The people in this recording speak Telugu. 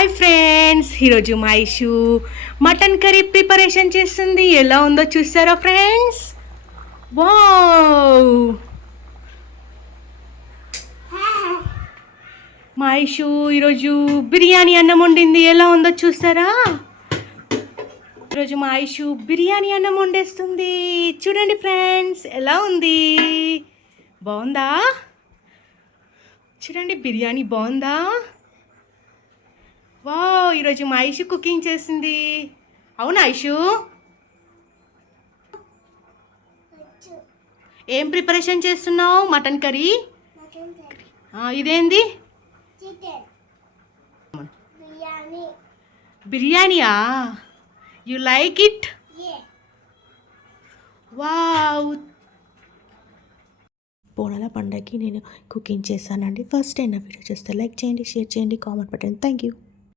హాయ్ ఫ్రెండ్స్, ఈరోజు మా ఇషు మటన్ కర్రీ ప్రిపరేషన్ చేస్తుంది. ఎలా ఉందో చూస్తారా ఫ్రెండ్స్? వావ్! మా ఇషు ఈరోజు బిర్యానీ అన్నం వండింది. ఎలా ఉందో చూస్తారా? ఈరోజు మా ఇషు బిర్యానీ అన్నం వండేస్తుంది. చూడండి ఫ్రెండ్స్, ఎలా ఉంది? బాగుందా? చూడండి, బిర్యానీ బాగుందా? వావ్! ఈరోజు మా ఐషు కుకింగ్ చేసింది. అవునా ఐషు? ఏం ప్రిపరేషన్ చేస్తున్నావు? Mutton curry. ఇదేంది? బిర్యానీయా? You like it? వావ్! బోనాల పండగకి నేను కుకింగ్ చేశానండి. ఫస్ట్ టైం నా వీడియో చూస్తే లైక్ చేయండి, షేర్ చేయండి, కామెంట్ పెట్టండి. Thank you.